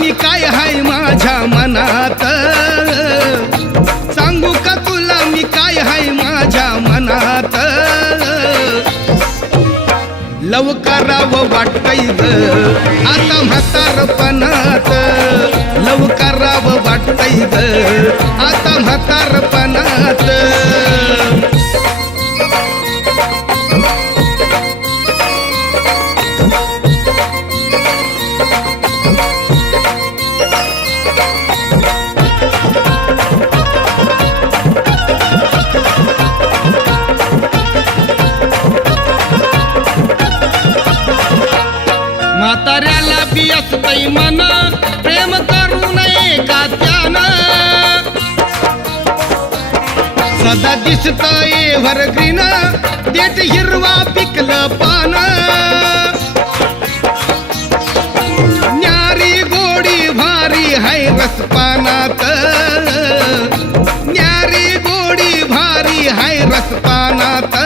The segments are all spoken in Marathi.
मी काय हाय माझ्या मनात, सांगू का तुला मी काय हाय माझ्या मनात. लव करावं वाटतंय ग आता म्हातारपणात, लव करावं वाटतंय ग आता म्हातारपणात. म्हाताऱ्याला बी असतंय मन, प्रेम करू नये का त्यानं. सदा दिसतंय एव्हरग्रीन, देठ हिरवा पिकलं पान. न्यारी गोडी भारी हाय रसपानात, न्यारी गोडी भारी हाय रसपानात.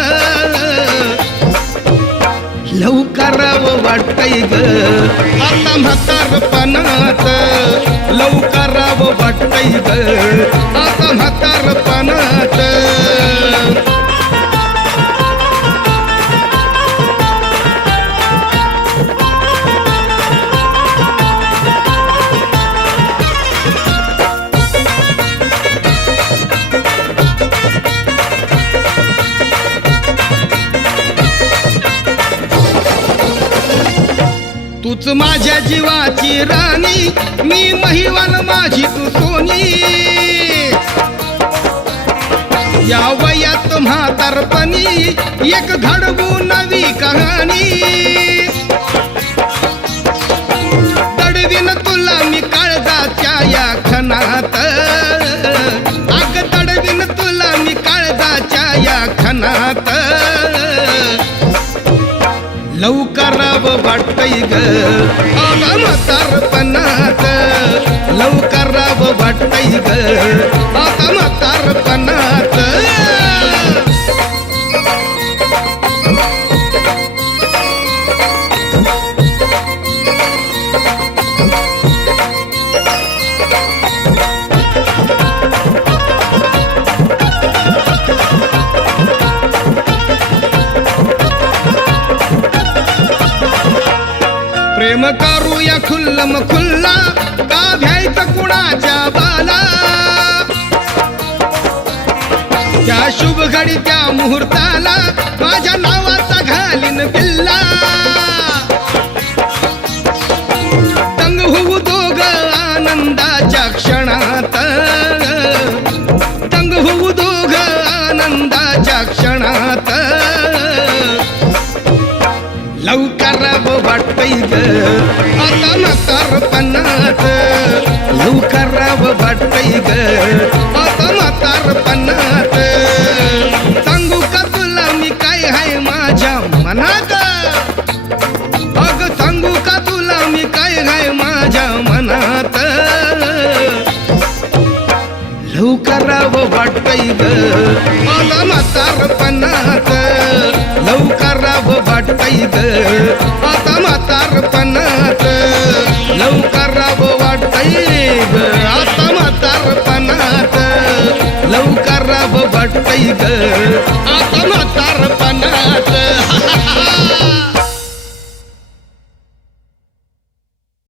लव करावं वाटतंय ग आता म्हातारपणात, लव करावं वाटतंय ग आता म्हातारपणात. तूच माझ्या जीवाची राणी, मी महिवान माझी तू सोनी. या वयात म्हातारपणी एक घडवू नवी कहाणी. तडवीन तुला मी काळजाच्या या खणात, अग तडवीन तुला मी काळजाच्या या खणात. लव करावं वाटतंय ग आता म्हातारपणात, लव करावं वाटतंय ग आता म्हातारपणात. प्रेम करूया खुल्लम खुल्ला, का भ्यायचं कुणाच्या बाला. त्या शुभ घडी त्या मुहूर्ताला माझ्या नावाचा घालीन बिल्ला. दंग होऊ दोघ आनंदाच्या क्षणात, दंग होऊ दोघ आनंदाच्या क्षणात. लव करावं वाटतंय ग आता म्हातारपणात, लव करावं वाटतंय ग आता म्हातारपणात. सांगू का तुला मी काय हाय माझ्या मनात, अग सांगू का तुला मी काय हाय माझ्या मनात. लव करावं वाटतंय ग आता म्हातारपणात, लव करावं वाटतंय ग आता म्हातारपणात. लव करावं वाटतंय ग आता म्हातारपणात, लव करावं वाटतंय ग आता म्हातारपणात.